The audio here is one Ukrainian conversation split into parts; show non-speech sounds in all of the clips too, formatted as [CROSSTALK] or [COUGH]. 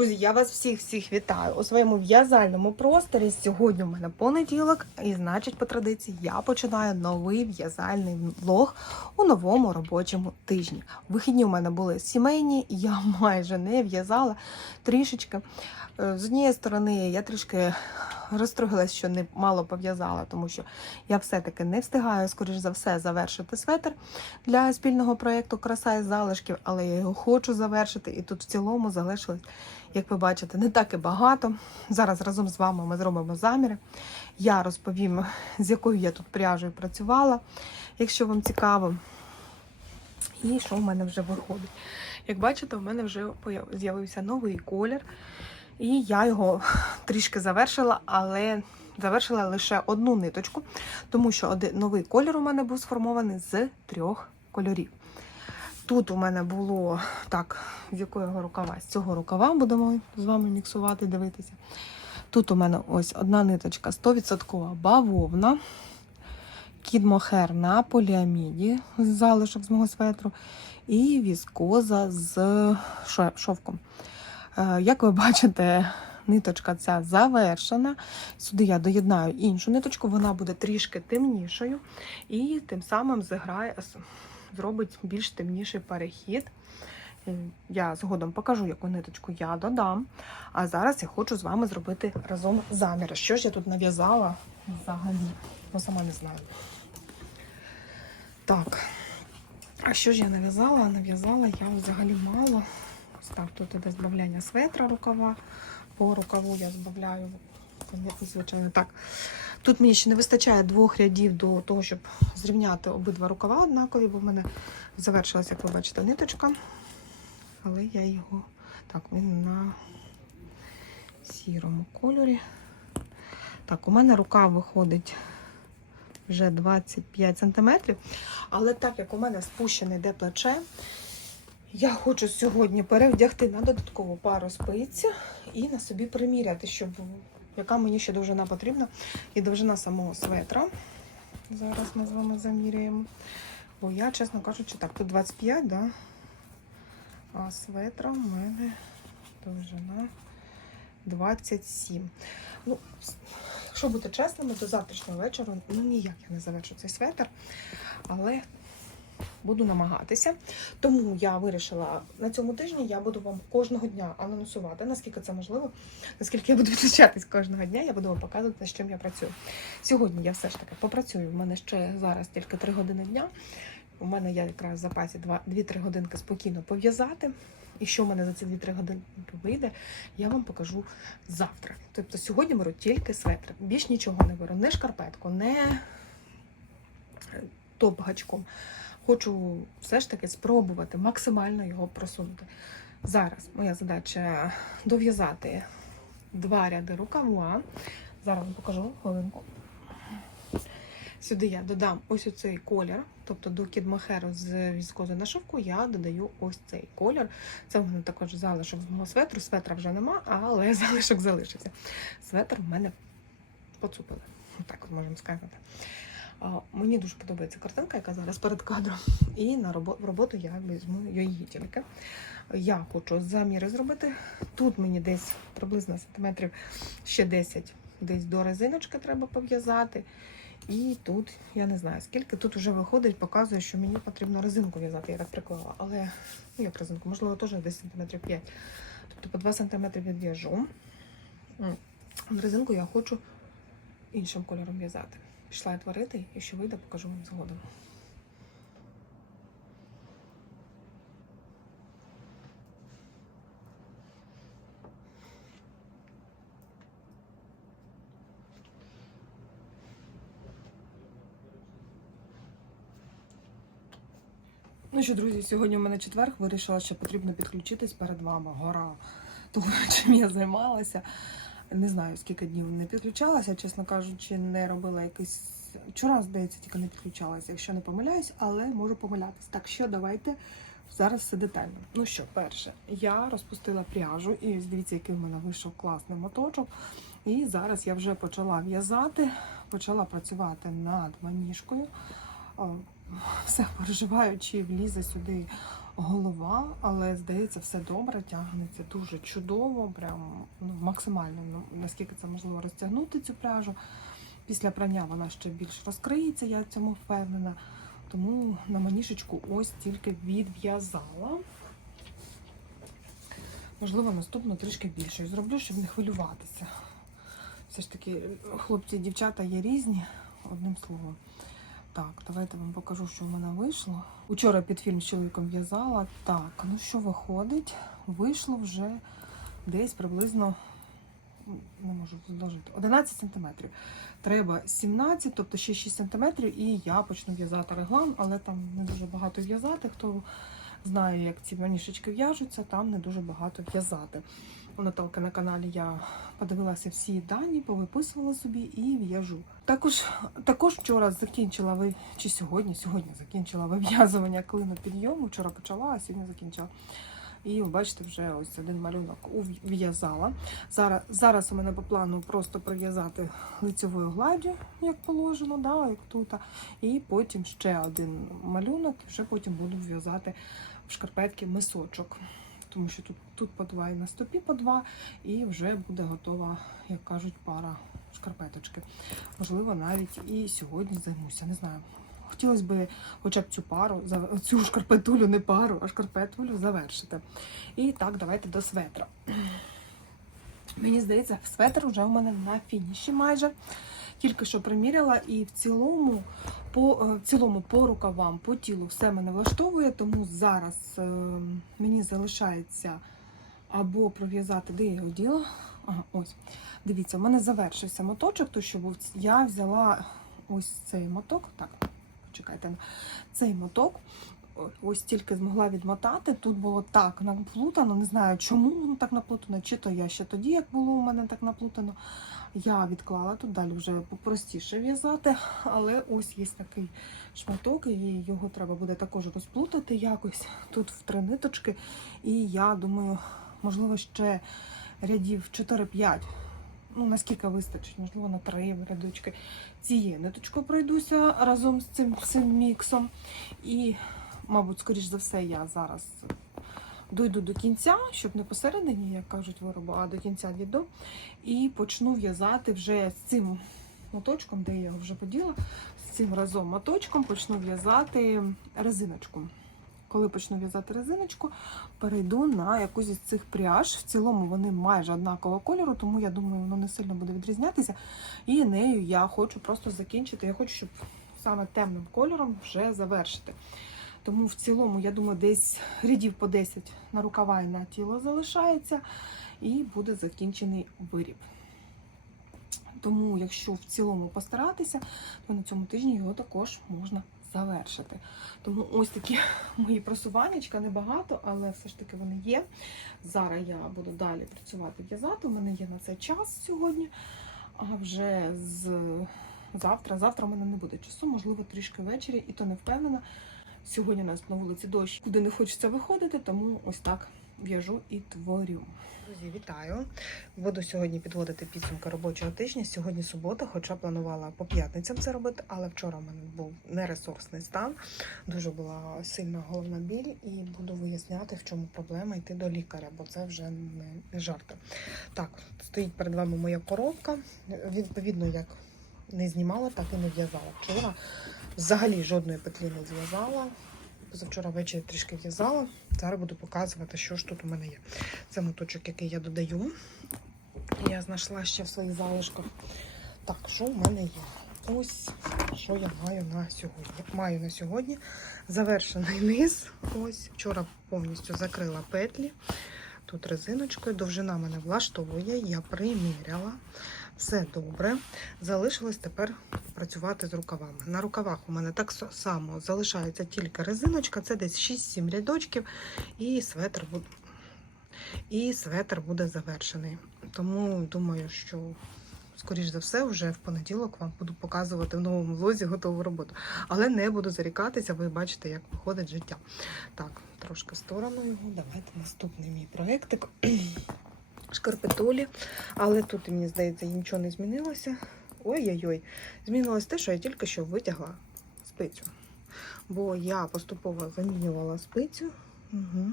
Друзі, я вас всіх всіх вітаю у своєму в'язальному просторі. Сьогодні у мене понеділок, і значить, по традиції, я починаю новий в'язальний влог у новому робочому тижні. Вихідні у мене були сімейні, я [LAUGHS] майже не в'язала трішечки. Е, З однієї сторони, я трішки розстроїлась, що не мало пов'язала, тому що я все-таки не встигаю, скоріш за все, завершити светр для спільного проєкту Краса із залишків, але я його хочу завершити. І тут в цілому залишилось, як ви бачите, не так і багато. Зараз разом з вами ми зробимо заміри. Я розповім, з якою я тут пряжею працювала, якщо вам цікаво. І що в мене вже виходить. Як бачите, у мене вже з'явився новий колір. І я його [LAUGHS] трішки завершила, але завершила лише одну ниточку, тому що один новий колір у мене був сформований з трьох кольорів. Тут у мене було так, з якого рукава? З цього рукава будемо з вами міксувати, дивитися. Тут у мене ось одна ниточка 100% бавовна, кідмохер на поліаміді з залишок з мого светру, і віскоза з шовком. Е, Як ви бачите, ниточка ця завершена. Сюди я доєднаю іншу ниточку, вона буде трішки темнішою, і тим самим зіграє, зробить більш темніший перехід. Е, Я згодом покажу, яку ниточку я додам. А зараз я хочу з вами зробити разом заміри. Що ж я тут нав'язала взагалі? Ну, сама не знаю. Так. А що ж я нав'язала? Нав'язала я взагалі мало. Ось так, тут іде збавляння светра рукава. По рукаву я збавляю, звичайно, так. Тут мені ще не вистачає двох рядів до того, щоб зрівняти обидва рукава однакові, бо в мене завершилася, як ви бачите, ниточка. Але я його. Так, він на сірому кольорі. Так, у мене рука виходить вже 25 см. Але так як у мене спущене йде плече, я хочу сьогодні перевдягти на додаткову пару спиць і на собі приміряти, щоб яка мені ще довжина потрібна, і довжина самого светра. Зараз ми з вами заміряємо. Бо я, чесно кажучи, так, тут 25, да? а светра в мене довжина 27. Ну, якщо бути чесними, до завтрашнього вечора ну ніяк я не завершу цей светр, але буду намагатися. Тому я вирішила на цьому тижні я буду вам кожного дня анонсувати, наскільки це можливо, наскільки я буду [LAUGHS] відзначатись кожного дня, я буду вам показувати, з чим я працюю. Сьогодні я все ж таки попрацюю. У мене ще зараз тільки 3 години дня. У мене є якраз в запасі 2-3 годинки спокійно пов'язати. І що в мене за ці 2-3 годинки вийде, я вам покажу завтра. Тобто сьогодні беру тільки светр. Більш нічого не беру, не шкарпетку, не топ-гачком. Хочу все ж таки спробувати максимально його просунути. Зараз моя задача дов'язати два ряди рукава. Зараз покажу хвилинку. Сюди я додам ось оцей колір, тобто до кідмахеру з віскози на шовку я додаю ось цей колір. Це в мене також залишок з мого светру. Светра вже нема, але [LAUGHS] залишок залишився. Светр в мене поцупили. Так от можемо сказати. Мені дуже подобається картинка, яка зараз перед кадром. І на роботу я візьму її тільки. Я хочу заміри зробити. Тут мені десь приблизно сантиметрів ще 10 десь до резиночки треба пов'язати. І тут, я не знаю скільки, тут вже виходить, показує, що мені потрібно резинку в'язати, я так приклала. Але, ну як резинку, можливо, теж десь сантиметрів 5. Тобто по 2 см відв'яжу. Резинку я хочу іншим кольором в'язати. Пішла я творити, і що вийде, покажу вам згодом. Ну що, друзі, сьогодні у мене четверг, вирішила, що потрібно підключитись перед вами. Гора того, [LAUGHS] чим я займалася. Не знаю, скільки днів не підключалася, чесно кажучи, не робила якийсь. Вчора, здається, тільки не підключалася, якщо не помиляюсь, але можу помилятись. Так що давайте зараз все детально. Ну що, перше, я розпустила пряжу, і дивіться, який в мене вийшов класний моточок. І зараз я вже почала в'язати, почала працювати над маніжкою. Все переживаю, чи влізе сюди голова, але здається, все добре, тягнеться дуже чудово, прям ну, максимально, ну, наскільки це можливо розтягнути цю пряжу. Після прання вона ще більш розкриється, я в цьому впевнена. Тому на манішечку ось тільки відв'язала. Можливо, наступну трішки більше зроблю, щоб не хвилюватися. Все ж таки, хлопці і дівчата є різні, одним словом. Так, давайте вам покажу, що в мене вийшло. Учора під фільм з чоловіком в'язала. Так, ну що виходить? Вийшло вже десь приблизно не можу зложити. 11 сантиметрів. Треба 17, тобто ще 6 сантиметрів, і я почну в'язати реглан, але там не дуже багато в'язати. Хто знає, як ці манішечки в'яжуться, там не дуже багато в'язати. У Наталки на каналі я подивилася всі дані, повиписувала собі і в'яжу. Також, також вчора закінчила ви чи сьогодні, сьогодні закінчила вив'язування клину підйому. Вчора почала, а сьогодні закінчила. І бачите, вже ось один малюнок ув'язала. Зараз, зараз у мене по плану просто прив'язати лицевою гладдю, як положено, да, як тут. І потім ще один малюнок, і вже потім буду в'язати в шкарпетки мисочок. Тому що тут, тут по два і на стопі по два, і вже буде готова, як кажуть, пара шкарпеточки. Можливо, навіть і сьогодні займуся. Не знаю. Хотілося б хоча б цю пару, цю шкарпетулю, не пару, а шкарпетулю завершити. І так, давайте до светра. Мені здається, светр вже в мене на фініші майже. Тільки що приміряла, і в цілому, по, е, в цілому по рукавам, по тілу все мене влаштовує, тому зараз е, мені залишається або пров'язати, де я його діла. Ага, ось. Дивіться, у мене завершився моточок, то що був. Я взяла ось цей моток. Так, почекайте. Цей моток. Ось тільки змогла відмотати. Тут було так наплутано. Не знаю, чому воно так наплутано, чи то я ще тоді, як було у мене так наплутано. Я відклала тут далі вже простіше в'язати, але ось є такий шматок, і його треба буде також розплутати якось тут в три ниточки. І я думаю, можливо, ще рядів 4-5. Ну, наскільки вистачить, можливо, на три рядочки. Цією ниточкою пройдуся разом з цим, цим міксом. І, мабуть, скоріш за все, я зараз дойду до кінця, щоб не посередині, як кажуть виробу, а до кінця дійду. І почну в'язати вже з цим моточком, де я його вже поділа, з цим разом моточком почну в'язати резиночку. Коли почну в'язати резиночку, перейду на якусь із цих пряж. В цілому вони майже однакового кольору, тому я думаю, воно не сильно буде відрізнятися. І нею я хочу просто закінчити. Я хочу, щоб саме темним кольором вже завершити. Тому в цілому, я думаю, десь рядів по 10 на рукава і на тіло залишається, і буде закінчений виріб. Тому, якщо в цілому постаратися, то на цьому тижні його також можна завершити. Тому ось такі [LAUGHS] мої просуваннячка, небагато, але все ж таки вони є. Зараз я буду далі працювати, в'язати. У мене є на це час сьогодні. А вже з завтра. Завтра у мене не буде часу, можливо, трішки ввечері, і то не впевнена. Сьогодні у нас на вулиці дощ, куди не хочеться виходити, тому ось так в'яжу і творю. Друзі, вітаю! Буду сьогодні підводити підсумки робочого тижня. Сьогодні субота, хоча планувала по п'ятницям це робити, але вчора в мене був нересурсний стан. Дуже була сильна головна біль, і буду виясняти, в чому проблема, йти до лікаря, бо це вже не, жарти. Так, стоїть перед вами моя коробка. Відповідно, як не знімала, так і не в'язала. Вчора взагалі жодної петлі не зв'язала. Позавчора ввечері трішки в'язала. Зараз буду показувати, що ж тут у мене є. Це моточок, який я додаю. Я знайшла ще в своїх залишках. Так, що в мене є? Ось що я маю на сьогодні. Маю на сьогодні завершений низ. Ось вчора повністю закрила петлі. Тут резиночкою. Довжина мене влаштовує, я приміряла. Все добре. Залишилось тепер працювати з рукавами. На рукавах у мене так само залишається тільки резиночка, це десь 6-7 рядочків, і светр буде, і светр буде завершений. Тому думаю, що, скоріш за все, вже в понеділок вам буду показувати в новому влозі готову роботу. Але не буду зарікатися, ви бачите, як виходить життя. Так, трошки сторону його. Давайте наступний мій проєктик. Шкарпетолі. Але тут, мені здається, нічого не змінилося. Ой-ой-ой. Змінилось те, що я тільки що витягла спицю. Бо я поступово замінювала спицю. Угу.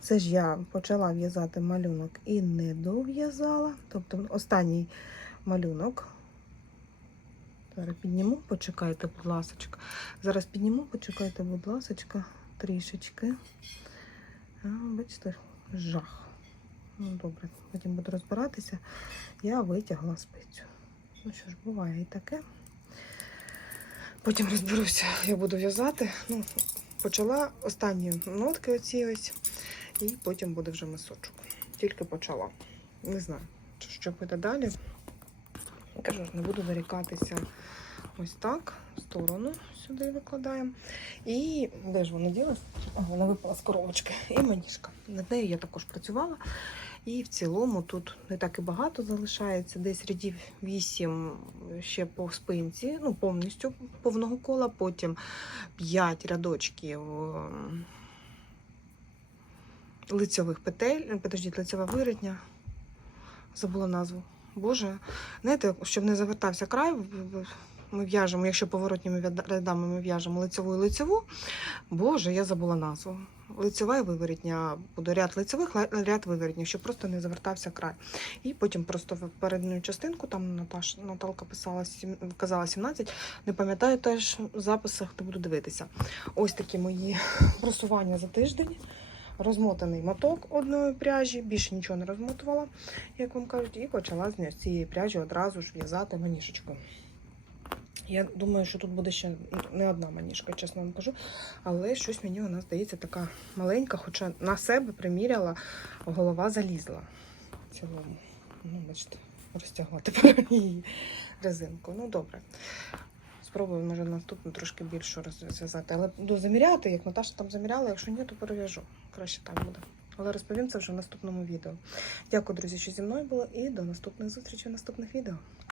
Це ж я почала в'язати малюнок і не дов'язала. Тобто останній малюнок. Зараз підніму, почекайте, будь ласочка. Зараз підніму, почекайте, будь ласочка, трішечки. А, бачите, жах. Ну, добре, потім буду розбиратися. Я витягла спицю. Ну що ж, буває і таке. Потім розберуся, я буду в'язати. Ну, почала останні нотки оці ось, і потім буде вже мисочок. Тільки почала. Не знаю, що- буде далі. Кажу ж, не буду зарікатися ось так, в сторону сюди викладаємо. І де ж вона ділась? Вона випала з коробочки. І маніжка. Над нею я також працювала. І в цілому тут не так і багато залишається. Десь рядів 8 ще по спинці, ну повністю повного кола, потім 5 рядочків ем, лицьових петель, е, подождіть, лицьова вирітня. Забула назву. Боже, знаєте, щоб не завертався край, ми в'яжемо, якщо поворотніми рядами ми в'яжемо лицьову і лицьову. Боже, я забула назву. Лицьова і виворітня буде ряд лицьових, ла- ряд виворітніх, щоб просто не завертався край. І потім просто в передню частинку, там Наташ, Наталка писала, казала 17, не пам'ятаю теж в записах, не буду дивитися. Ось такі мої [LAUGHS] просування за тиждень. Розмотаний моток одної пряжі, більше нічого не розмотувала, як вам кажуть, і почала з цієї пряжі одразу ж в'язати маніжечку. Я думаю, що тут буде ще не одна маніжка, чесно вам кажу. Але щось мені вона здається така маленька, хоча на себе приміряла, голова залізла в цілому. Ну, бачите, розтягла тепер її резинку. Ну, добре. Спробую, може, наступну трошки більшу розв'язати. Але буду заміряти, як Наташа там заміряла, якщо ні, то перев'яжу. Краще так буде. Але розповім це вже в наступному відео. Дякую, друзі, що зі мною було, і до наступних зустрічей в наступних відео.